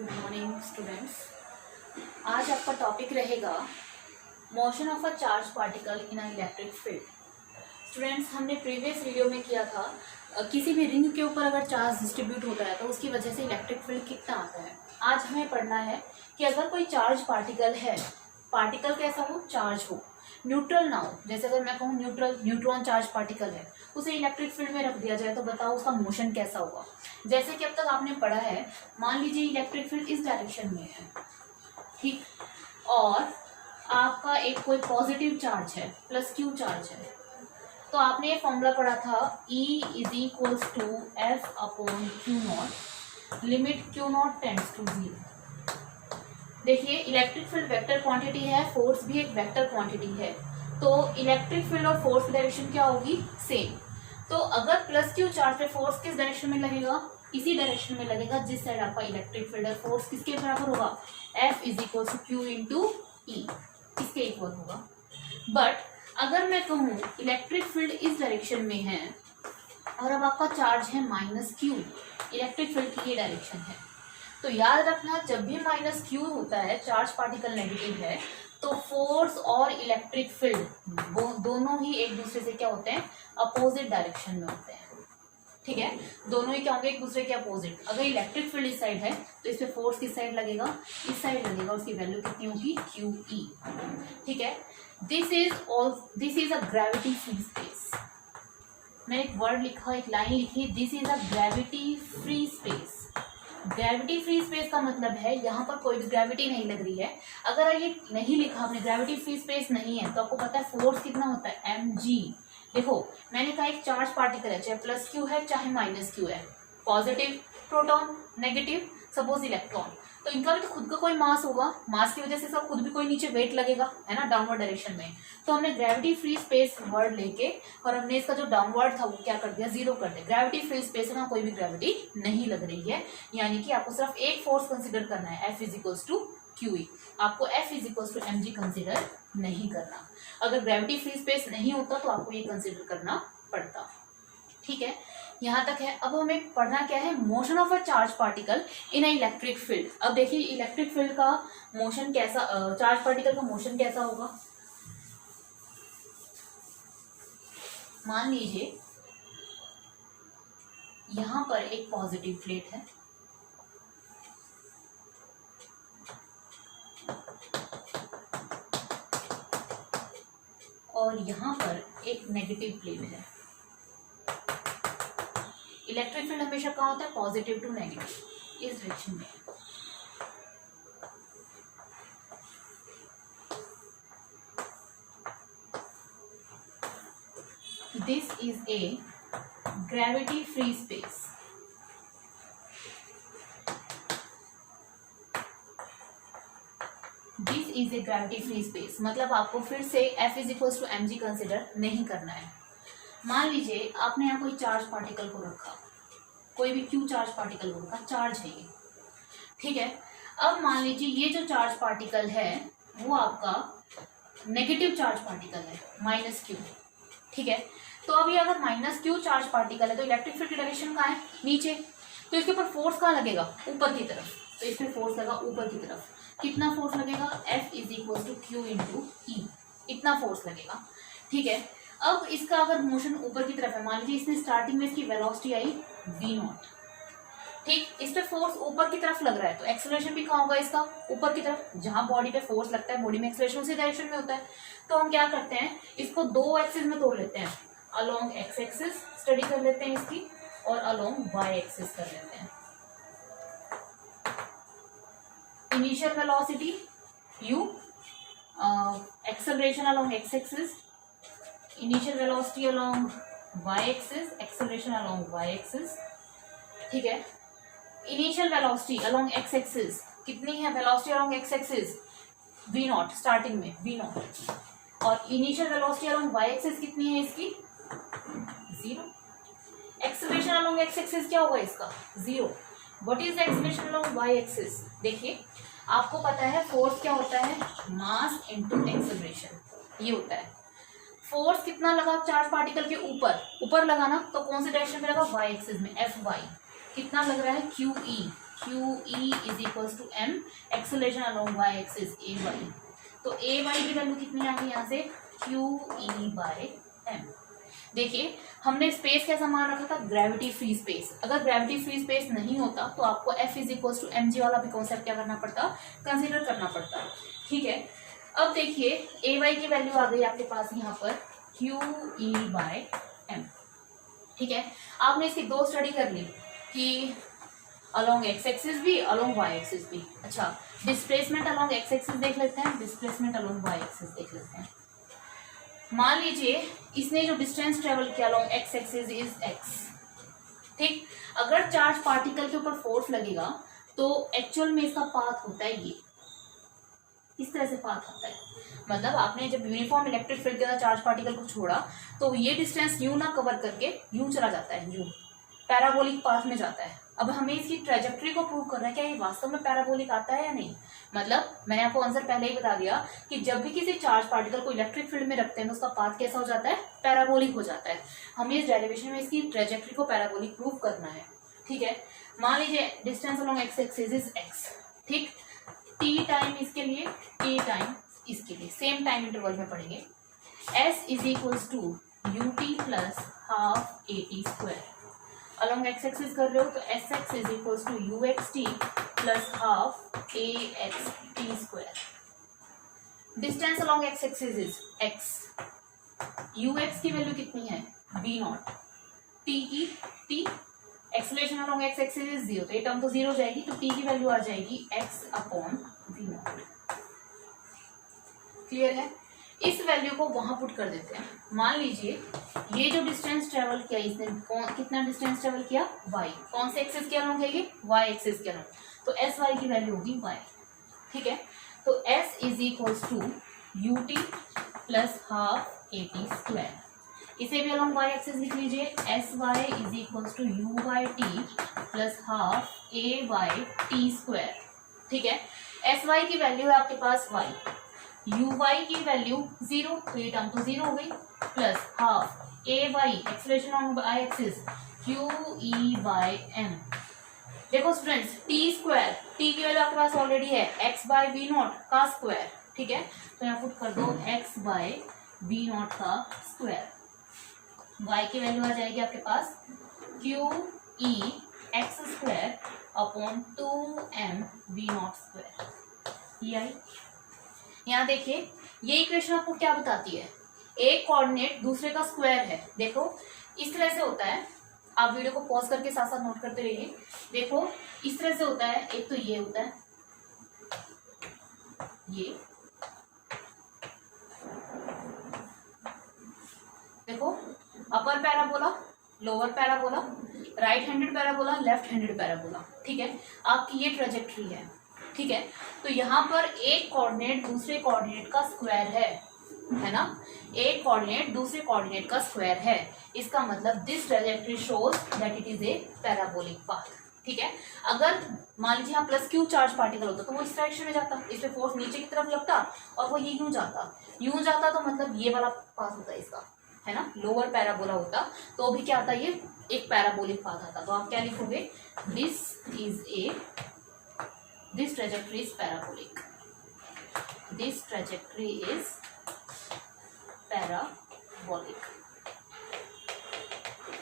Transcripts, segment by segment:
Good morning students. आज आपका topic रहेगा motion of a charge particle in a electric field. Students, हमने previous video में किया था किसी भी रिंग के ऊपर अगर चार्ज डिस्ट्रीब्यूट होता है तो उसकी वजह से इलेक्ट्रिक फील्ड कितना आता है। आज हमें पढ़ना है कि अगर कोई चार्ज पार्टिकल है, पार्टिकल कैसा हो, चार्ज हो, न्यूट्रल ना हो, जैसे अगर मैं कहूँ न्यूट्रॉन चार्ज पार्टिकल है, उसे इलेक्ट्रिक फील्ड में रख दिया जाए तो बताओ उसका मोशन कैसा होगा। जैसे कि अब तक आपने पढ़ा है, मान लीजिए इलेक्ट्रिक फील्ड इस डायरेक्शन में है, ठीक, और आपका एक कोई पॉजिटिव चार्ज है, प्लस क्यू चार्ज है, तो आपने ये फॉर्मूला पढ़ा था E is equals to F upon q naught, limit q naught tends to 0। देखिए, इलेक्ट्रिक फील्ड वेक्टर क्वांटिटी है, फोर्स भी एक वेक्टर क्वांटिटी है, तो इलेक्ट्रिक फील्ड और फोर्स की डायरेक्शन क्या होगी, सेम। तो अगर प्लस क्यू चार्ज पे फोर्स किस डायरेक्शन में लगेगा, इसी डायरेक्शन में लगेगा जिस साइड आपका इलेक्ट्रिक फील्ड और फोर्स किसके बराबर होगा, F is equal to Q into E, इसके इक्वल होगा। बट अगर मैं कहूँ इलेक्ट्रिक फील्ड इस डायरेक्शन में है और अब आपका चार्ज है माइनस क्यू, इलेक्ट्रिक फील्ड की ये डायरेक्शन है, तो याद रखना जब भी माइनस क्यू होता है, चार्ज पार्टिकल नेगेटिव है, तो फोर्स और इलेक्ट्रिक फील्ड दोनों ही एक दूसरे से क्या होते हैं, अपोजिट डायरेक्शन में होते हैं। ठीक है, दोनों ही क्या होंगे, एक दूसरे के अपोजिट। अगर इलेक्ट्रिक फील्ड इस साइड है तो इस पे फोर्स किस साइड लगेगा, इस साइड लगेगा, उसकी वैल्यू कितनी होगी, क्यू ई। ठीक है, this is a gravity free space. मैंने एक वर्ड लिखा, एक लाइन लिखी, this is a gravity free space. Gravity free space का मतलब है यहाँ पर कोई भी ग्रेविटी नहीं लग रही है। अगर ये नहीं लिखा आपने, ग्रेविटी फ्री स्पेस नहीं है, तो आपको पता है फोर्स कितना होता है, mg। देखो, मैंने कहा एक चार्ज पार्टिकल है, चाहे प्लस क्यू है चाहे माइनस क्यू है, positive proton, negative suppose electron, तो इनका भी तो खुद का कोई मास होगा, मास की वजह से सब खुद भी कोई नीचे वेट लगेगा, है ना, डाउनवर्ड डायरेक्शन में। तो हमने ग्रेविटी फ्री स्पेस वर्ड लेके और हमने इसका जो डाउनवर्ड था वो क्या कर दिया, 0 कर दिया। ग्रेविटी फ्री स्पेस में कोई भी ग्रेविटी नहीं लग रही है, यानी कि आपको सिर्फ एक फोर्स कंसिडर करना है, F is equals to q E. आपको F is equals to mg consider नहीं करना। अगर ग्रेविटी फ्री स्पेस नहीं होता तो आपको ये कंसिडर करना पड़ता। ठीक है, यहाँ तक है। अब हमें पढ़ना क्या है, motion of a charge particle in a electric field. अब देखिए इलेक्ट्रिक फील्ड का मोशन कैसा, चार्ज पार्टिकल का मोशन कैसा होगा। मान लीजिए यहाँ पर एक पॉजिटिव प्लेट है और यहाँ पर एक नेगेटिव प्लेट है। इलेक्ट्रिक फील्ड हमेशा कहाँ होता है, पॉजिटिव टू नेगेटिव, इस डायरेक्शन में। This is a gravity free space. This is a gravity free space, मतलब आपको फिर से F is equals to mg consider नहीं करना है। मान लीजिए आपने यहाँ कोई चार्ज पार्टिकल को रखा, कोई भी क्यू चार्ज पार्टिकल को रखा, चार्ज है ये, ठीक है। अब मान लीजिए ये जो चार्ज पार्टिकल है वो आपका नेगेटिव चार्ज पार्टिकल है, माइनस क्यू। ठीक है, तो अभी अगर माइनस क्यू चार्ज पार्टिकल है तो इलेक्ट्रिक फील्ड की डायरेक्शन कहाँ है, नीचे, तो इसके ऊपर फोर्स कहाँ लगेगा, ऊपर की तरफ, तो इसमें फोर्स लगा ऊपर की तरफ। कितना फोर्स लगेगा, F is equal to Q into E, इतना फोर्स लगेगा। ठीक है, अब इसका अगर मोशन ऊपर की तरफ है, मान लीजिए इसने स्टार्टिंग में इसकी वेलोसिटी आई v0, ठीक, इस पे फोर्स ऊपर की तरफ लग रहा है, तो एक्सेलरेशन भी कहाँ होगा इसका, ऊपर की तरफ। जहां बॉडी पे फोर्स लगता है, बॉडी में एक्सेलरेशन उसी डायरेक्शन में होता है। तो हम क्या करते हैं, इसको दो एक्सिस में तोड़ लेते हैं, अलोंग एक्स एक्सिस स्टडी कर लेते हैं इसकी, और अलोंग वाई एक्सिस कर लेते हैं। Initial velocity u, acceleration along x axis, initial velocity along y axis, acceleration along y axis. ठीक है, initial velocity along x axis कितनी है, velocity along x axis v0, starting में v0, और initial velocity along y axis कितनी है इसकी, 0। Acceleration along x axis क्या होगा इसका, 0। What is acceleration along y axis, देखिए आपको पता है फोर्स क्या होता है, मास इनटू एक्सेलरेशन, ये होता है। फोर्स कितना लगा चार्ज पार्टिकल के ऊपर, ऊपर लगा ना, तो कौन से डायरेक्शन में लगा, वाई एक्सिस में, Fy। कितना लग रहा है, QE, q E is equals to m, acceleration along y axis a y. तो ए वाई की वैल्यू कितनी आ गई यहाँ से, क्यू ई बाय एम। देखिए हमने स्पेस कैसा मान रखा था, ग्रेविटी फ्री स्पेस। अगर ग्रेविटी फ्री स्पेस नहीं होता तो आपको F is equals to m g वाला भी कॉन्सेप्ट क्या करना पड़ता, कंसिडर करना पड़ता। ठीक है, अब देखिए ए वाई की वैल्यू आ गई आपके पास यहाँ पर क्यू ई बाय एम। ठीक है, आपने इसकी दो स्टडी कर ली कि अलोंग एक्स एक्सिस भी, अलोंग वाई एक्सिस भी। अच्छा, डिस्प्लेसमेंट अलोंग एक्स एक्सिस देख लेते हैं, डिस्प्लेसमेंट अलोंग वाई एक्सिस देख लेते हैं। मान लीजिए इसने जो डिस्टेंस ट्रेवल किया along x axis is x. ठीक, अगर चार्ज पार्टिकल के ऊपर फोर्स लगेगा तो एक्चुअल में इसका पाथ होता है ये, इस तरह से पाथ होता है। मतलब आपने जब यूनिफॉर्म इलेक्ट्रिक फील्ड के साथ चार्ज पार्टिकल को छोड़ा तो ये डिस्टेंस यूं ना कवर करके यूं चला जाता है, यूं पैराबोलिक पाथ में जाता है। अब हमें इसकी ट्रेजेक्ट्री को प्रूव करना है क्या ये वास्तव में पैराबोलिक आता है या नहीं। मतलब मैंने आपको आंसर पहले ही बता दिया कि जब भी किसी चार्ज पार्टिकल को इलेक्ट्रिक फील्ड में रखते हैं तो उसका पाथ कैसा हो जाता है, पैराबोलिक हो जाता है। हमें इस डेरिवेशन में इसकी ट्रेजेक्ट्री को पैराबोलिक प्रूव करना है। ठीक है, मान लीजिए distance along x axis is x. ठीक, टी टाइम इसके लिए, टी टाइम इसके लिए, सेम टाइम इंटरवल में पढ़ेंगे। S is equals to u t plus half a t square. Along x axis कर रहे हो तो s x is equals to you x t plus half a x t square. Distance along x axis is x, u x की value कितनी है, b naught, t की t, acceleration along x axis is zero, तो ये term तो zero जाएगी, तो T की वैल्यू आ जाएगी x upon v naught. Clear है, इस वैल्यू को वहां पुट कर देते हैं। मान लीजिए ये जो डिस्टेंस ट्रेवल किया इसने कितना डिस्टेंस ट्रेवल किया, y। कौन से एक्सिस के अलोंग है ये, y एक्सिस के अलोंग, तो एस वाई की वैल्यू होगी y। ठीक है, तो s is equals to u t plus half a t square. इसे भी अलोंग y एक्सिस लिख लीजिए, s y is equals to you y t plus half A y t square. ठीक है, एस वाई की वैल्यू है आपके पास y, यू वाई की वैल्यू जीरो, तो ये टर्म तो जीरो हो गई, plus half A Y acceleration on Y axis Q E by M. देखो स्टूडेंट्स, टी स्क्वायर, टी की वैल्यू आपके पास ऑलरेडी है एक्स बाय वी नॉट का स्क्वायर। ठीक है, तो यहाँ पुट कर दो एक्स बाय वी नॉट का स्क्वायर। वाई की वैल्यू आ जाएगी आपके पास Q E X square upon two M we not square. ये आई। यहाँ देखिए ये इक्वेशन आपको क्या बताती है, एक कोऑर्डिनेट दूसरे का स्क्वायर है। देखो इस तरह से होता है, आप वीडियो को पॉज करके साथ साथ नोट करते रहिए। देखो इस तरह से होता है, एक तो ये होता है, ये देखो upper parabola, lower parabola, right handed parabola, left handed parabola. ठीक है, आपकी ये ट्रेजेक्ट्री है। ठीक है, तो यहाँ पर एक कोऑर्डिनेट दूसरे कोऑर्डिनेट का स्क्वायर है ना, एक कोऑर्डिनेट दूसरे कोऑर्डिनेट का स्क्वायर है। इसका मतलब this trajectory shows that it is a parabolic path. ठीक है, अगर मान लीजिए यहाँ प्लस क्यू चार्ज पार्टिकल होता तो वो इस डायरेक्शन में जाता, इस पे फोर्स नीचे की तरफ लगता और वो ये यूं जाता तो मतलब ये वाला पाथ होता इसका, है ना, लोअर पैराबोला होता तो भी क्या आता, ये एक पैराबोलिक पाथ आता। तो आप क्या लिखोगे, this trajectory is parabolic, this trajectory is parabolic.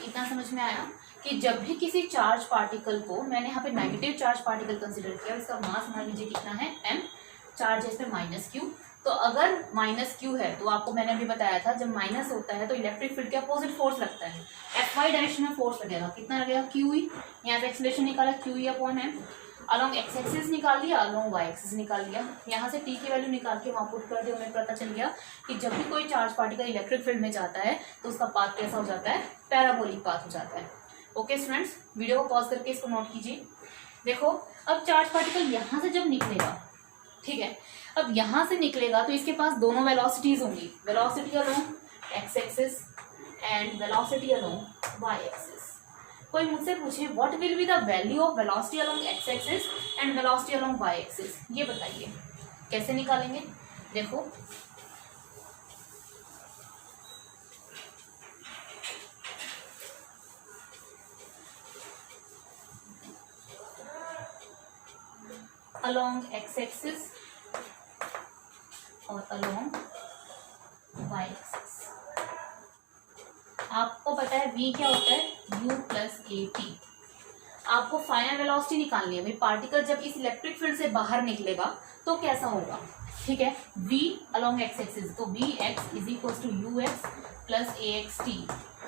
इतना समझ में आया कि जब भी किसी चार्ज पार्टिकल को, मैंने यहाँ पे नेगेटिव चार्ज पार्टिकल कंसीडर किया, इसका मास मान लीजिए कितना है m, चार्ज है इस पे माइनस क्यू। तो अगर माइनस क्यू है तो आपको मैंने अभी बताया था जब माइनस होता है तो इलेक्ट्रिक फील्ड के अपोजिट फोर्स लगता है, एफ वाई डायरेक्शन में फोर्स लगेगा। कितना लगेगा, क्यू ई, यहाँ से एक्सेलरेशन निकाला q E upon m, along x axis निकाल लिया, अलोंग वाई एक्सिस निकाल लिया, यहाँ से टी की वैल्यू निकाल के वहाँ पुट कर दिया। हमें पता चल गया कि जब भी कोई चार्ज पार्टिकल इलेक्ट्रिक फील्ड में जाता है तो उसका पाथ कैसा हो जाता है, पैराबोलिक पाथ हो जाता है। ओके स्टूडेंट्स, वीडियो को पॉज करके इसको नोट कीजिए। देखो अब चार्ज पार्टिकल यहाँ से जब निकलेगा, ठीक है, अब यहाँ से निकलेगा तो इसके पास दोनों वेलोसिटीज होंगी, velocity along x axis and velocity along y axis. कोई मुझसे पूछे what will be the value of velocity along x axis and velocity along y axis, ये बताइए कैसे निकालेंगे। देखो अलोंग एक्स एक्सिस और अलोंग वाई एक्सिस। आपको पता है v क्या होता है, u प्लस ए टी। आपको फाइनल वेलोसिटी निकालनी है भाई। पार्टिकल जब इस इलेक्ट्रिक फील्ड से बाहर निकलेगा तो कैसा होगा, ठीक है। v अलोंग एक्स एक्सिस, तो we X is equals to you X plus A x T.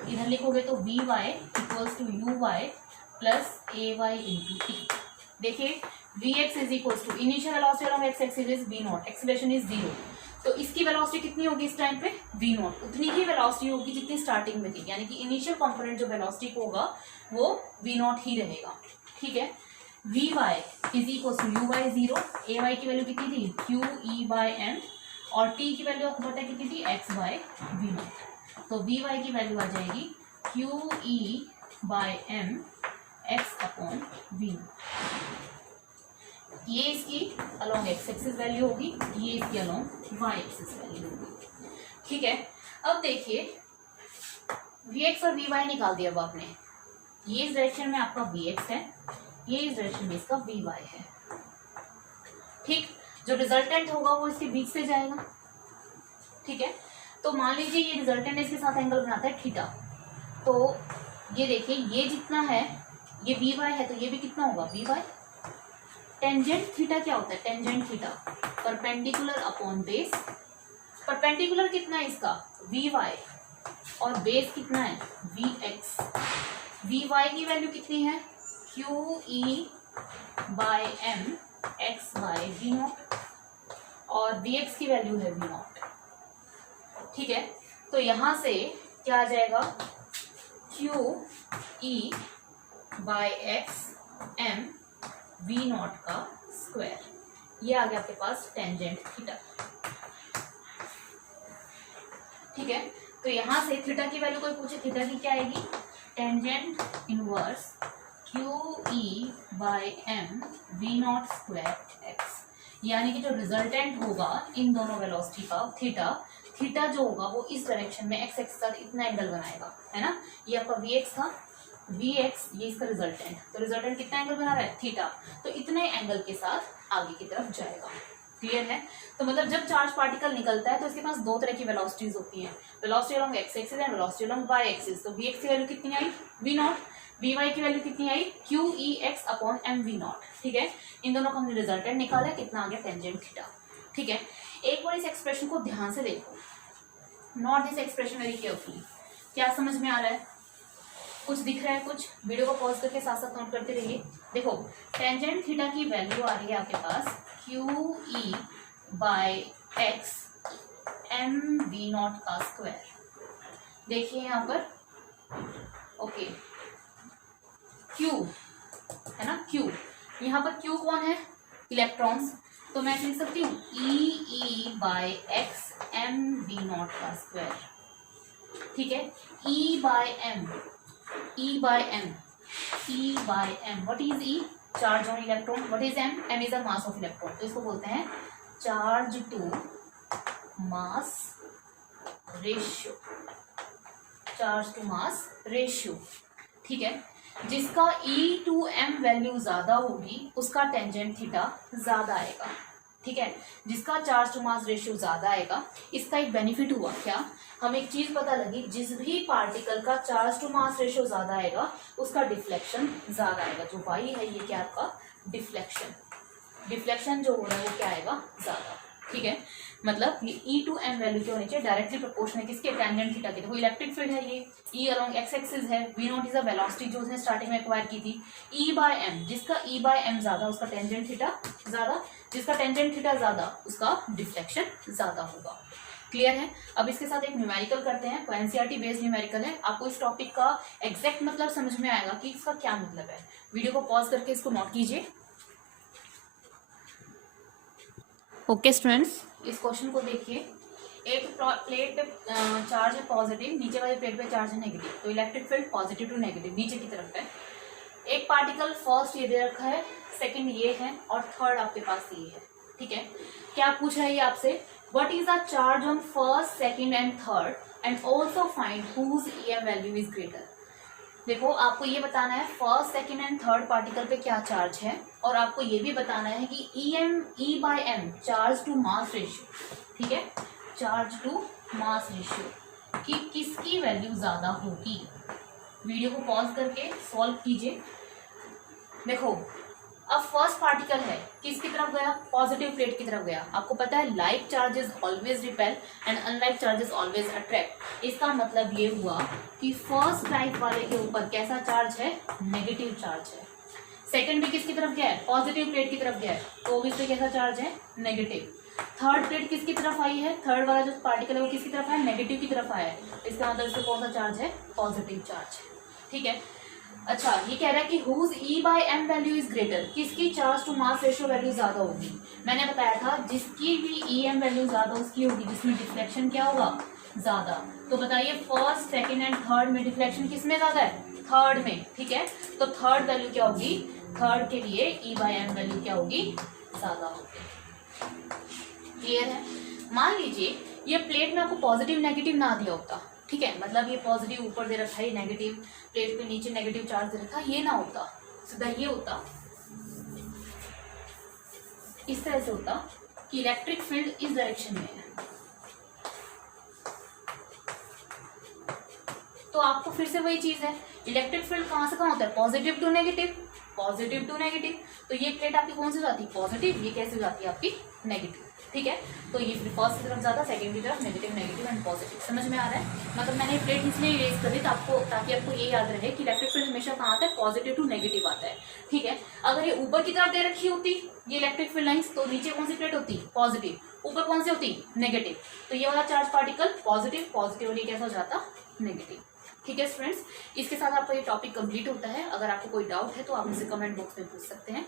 इधर लिखोगे तो we Y equals to you Y plus A Y into T. देखिए V X is equals to initial velocity along x axis is V not, acceleration is 0, तो इसकी velocity कितनी होगी इस time पे, वी नॉट। उतनी ही वेलोसिटी होगी जितनी स्टार्टिंग में थी, यानी कि इनिशियल कंपोनेंट जो वेलोसिटी होगा वो वी नॉट ही रहेगा, ठीक है। V y is equal to you y 0, a y की वैल्यू कितनी थी क्यू ई बाय एम, और टी की वैल्यू आपको पता है कितनी थी एक्स बाय वी नॉट। तो वी वाई की वैल्यू आ जाएगी q E by m x upon v naught. ये इसकी अलोंग एक्स एक्सिस वैल्यू होगी, ये इसकी अलोंग वाई एक्सिस वैल्यू होगी, ठीक है। अब देखिए वी एक्स और वी वाई निकाल दिया अब आपने। ये इस डायरेक्शन में आपका वी एक्स है, ये इस डायरेक्शन में इसका वी वाई है, ठीक। जो रिजल्टेंट होगा वो इसके बीच से जाएगा, ठीक है। तो मान लीजिए ये रिजल्टेंट इसके साथ एंगल बनाता है थीटा, तो ये देखिए ये जितना है ये वी वाई है, तो ये भी कितना होगा वी वाई। टेंजेंट थीटा क्या होता है, tangent theta perpendicular upon base. Perpendicular कितना है इसका वी वाई, और बेस कितना है वी एक्स। वी वाई की वैल्यू कितनी है q E by m x by we naught, और वी एक्स की वैल्यू है वी नॉट, ठीक है। तो यहां से क्या आ जाएगा q E by x M we not का स्क्वायर, ये आ गया आपके पास टेंजेंट थीटा, ठीक है। तो यहां से थीटा की वैल्यू कोई पूछे, थीटा की क्या आएगी tangent inverse q E by m we not square x, यानी कि जो रिजल्टेंट होगा इन दोनों वेलोसिटी का थीटा, थीटा जो होगा वो इस डायरेक्शन में एक्स एक्स का इतना एंगल बनाएगा, है ना। ये आपका वी एक्स था, वी एक्स ये इसका रिजल्टेंट, तो रिजल्टेंट कितना एंगल बना रहा है थीटा, तो इतने एंगल के साथ आगे की तरफ जाएगा, क्लियर है। तो मतलब जब चार्ज पार्टिकल निकलता है तो इसके पास दो तरह की वेलोसिटीज होती हैं, velocity along x axis and velocity along y axis. तो वी एक्स की वैल्यू कितनी आई वी नॉट, वी वाई की वैल्यू कितनी आई q E x upon m we naught, ठीक है। इन दोनों का हमने रिजल्टेंट निकाला, कितना आ गया टेंजेंट थीटा, ठीक है। एक बार इस एक्सप्रेशन को ध्यान से देखो, not this expression very carefully. क्या समझ में आ रहा है, कुछ दिख रहा है, कुछ वीडियो को पॉज करके साथ साथ नोट करते रहिए। देखो टेंजेंट थीटा की वैल्यू आ रही है आपके पास Q E by x M we not का स्क्वायर। देखिए यहाँ पर ओके क्यू है ना, क्यू यहाँ पर क्यू कौन है इलेक्ट्रॉन्स, तो मैं लिख सकती हूँ E by x M we not का स्क्वायर, ठीक है। E by m, E by m, E by m, what is E? Charge on electron. What is m? m is the mass of electron. तो इसको बोलते हैं charge to mass ratio, charge to mass ratio, ठीक है। जिसका E to m value ज्यादा होगी उसका टेंजेंट थीटा ज्यादा आएगा, ठीक है। जिसका चार्ज टू मास रेशियो ज्यादा आएगा, इसका एक बेनिफिट हुआ क्या, हमें एक चीज पता लगी, जिस भी पार्टिकल का चार्ज टू मास रेशियो ज्यादा आएगा उसका डिफ्लेक्शन ज्यादा आएगा। जो वाई है ये क्या आपका डिफ्लेक्शन, डिफ्लेक्शन जो हो रहा है वो क्या आएगा ज्यादा, ठीक है। मतलब ये ई टू एम वैल्यू क्या होनी चाहिए डायरेक्टली प्रोपोर्शनल किसके टेंजेंट थीटा के। देखो इलेक्ट्रिक फील्ड है ये, ई अलोंग एक्स एक्सिस है, v naught is a velocity जो उसने स्टार्टिंग में एक्वायर की थी। ई बाय एम, जिसका ई बाय एम ज्यादा उसका टेंजेंट थीटा ज्यादा, जिसका टेंजेंट थीटा ज्यादा उसका डिफ्लेक्शन ज्यादा होगा, क्लियर है। अब इसके साथ एक न्यूमेरिकल करते हैं, तो एनसीईआरटी बेस्ड न्यूमेरिकल है, आपको इस टॉपिक का एग्जैक्ट मतलब समझ में आएगा कि इसका क्या मतलब है। वीडियो को पॉज करके इसको नोट कीजिए। ओके स्टूडेंट्स, इस क्वेश्चन को देखिए, एक प्लेट चार्ज है पॉजिटिव, नीचे वाले प्लेट पे चार्ज है नेगेटिव, तो electric field positive to negative नीचे की तरफ है। एक पार्टिकल फर्स्ट ये दे रखा है, सेकंड ये है, और थर्ड आपके पास ये है, ठीक है। क्या पूछ रहा है ये आपसे, what is the charge on first second and third and also find whose EM value is greater. देखो आपको ये बताना है first second and third particle पे क्या चार्ज है, और आपको ये भी बताना है कि E/m charge to mass ratio, ठीक है, चार्ज टू मास रेशियो कि किसकी वैल्यू ज्यादा होगी। वीडियो को पॉज करके सॉल्व कीजिए। देखो अब फर्स्ट पार्टिकल है, किसकी तरफ गया, पॉजिटिव प्लेट की तरफ गया। आपको पता है like charges always repel and unlike charges always attract. इसका मतलब ये हुआ कि फर्स्ट टाइप वाले के ऊपर कैसा चार्ज है, नेगेटिव चार्ज है। सेकंड भी किसकी तरफ गया है, पॉजिटिव प्लेट की तरफ गया है, तो भी इससे कैसा चार्ज है, नेगेटिव। थर्ड प्लेट किसकी तरफ आई है, थर्ड वाला जो पार्टिकल है वो किसकी तरफ है, नेगेटिव की तरफ आया है। इसका मतलब इससे कौन सा चार्ज है, पॉजिटिव चार्ज, ठीक है। अच्छा ये कह रहा है कि whose E/m value is greater, किसकी charge to mass ratio value ज्यादा होगी। मैंने बताया था जिसकी भी E/m वैल्यू ज्यादा उसकी होगी जिसमें डिफ्लेक्शन क्या होगा, ज्यादा। तो बताइए फर्स्ट सेकंड एंड थर्ड में डिफ्लेक्शन किसमें ज्यादा है, थर्ड में, ठीक है। तो थर्ड वैल्यू क्या होगी, थर्ड के लिए E/m वैल्यू क्या होगी, ज्यादा होगी। क्लियर है। मान लीजिए ये प्लेट में आपको पॉजिटिव नेगेटिव ना दिया होता, ठीक है, मतलब ये पॉजिटिव ऊपर दे रखा है, नेगेटिव प्लेट पे नीचे नेगेटिव चार्ज दे रखा है, ये ना होता, सीधा ये होता, इस तरह से होता कि इलेक्ट्रिक फील्ड इस डायरेक्शन में है। तो आपको फिर से वही चीज है, इलेक्ट्रिक फील्ड कहां से कहां होता है, positive to negative, positive to negative. तो ये प्लेट आपकी कौन सी हो जाती है, पॉजिटिव, ये कैसे हो जाती है आपकी नेगेटिव, ठीक है। तो ये फिर फर्स्ट की तरफ ज्यादा, सेकंड की तरफ नेगेटिव, नेगेटिव एंड पॉजिटिव। समझ में आ रहा है, मतलब मैंने प्लेट इसलिए इरेज कर दी ताकि आपको ये याद रहे कि इलेक्ट्रिक फील्ड हमेशा कहाँ आता है, पॉजिटिव टू नेगेटिव आता है, ठीक है। अगर ये ऊपर की तरफ दे रखी होती ये इलेक्ट्रिक फील्ड लाइंस, तो नीचे कौन सी प्लेट होती, पॉजिटिव, ऊपर कौन सी होती, नेगेटिव। तो ये वाला चार्ज पार्टिकल पॉजिटिव, पॉजिटिव वाली कैसा हो जाता, नेगेटिव, ठीक है स्टूडेंट्स। इसके साथ आपका ये टॉपिक कंप्लीट होता है। अगर आपको कोई डाउट है तो आप मुझसे कमेंट बॉक्स में पूछ सकते हैं।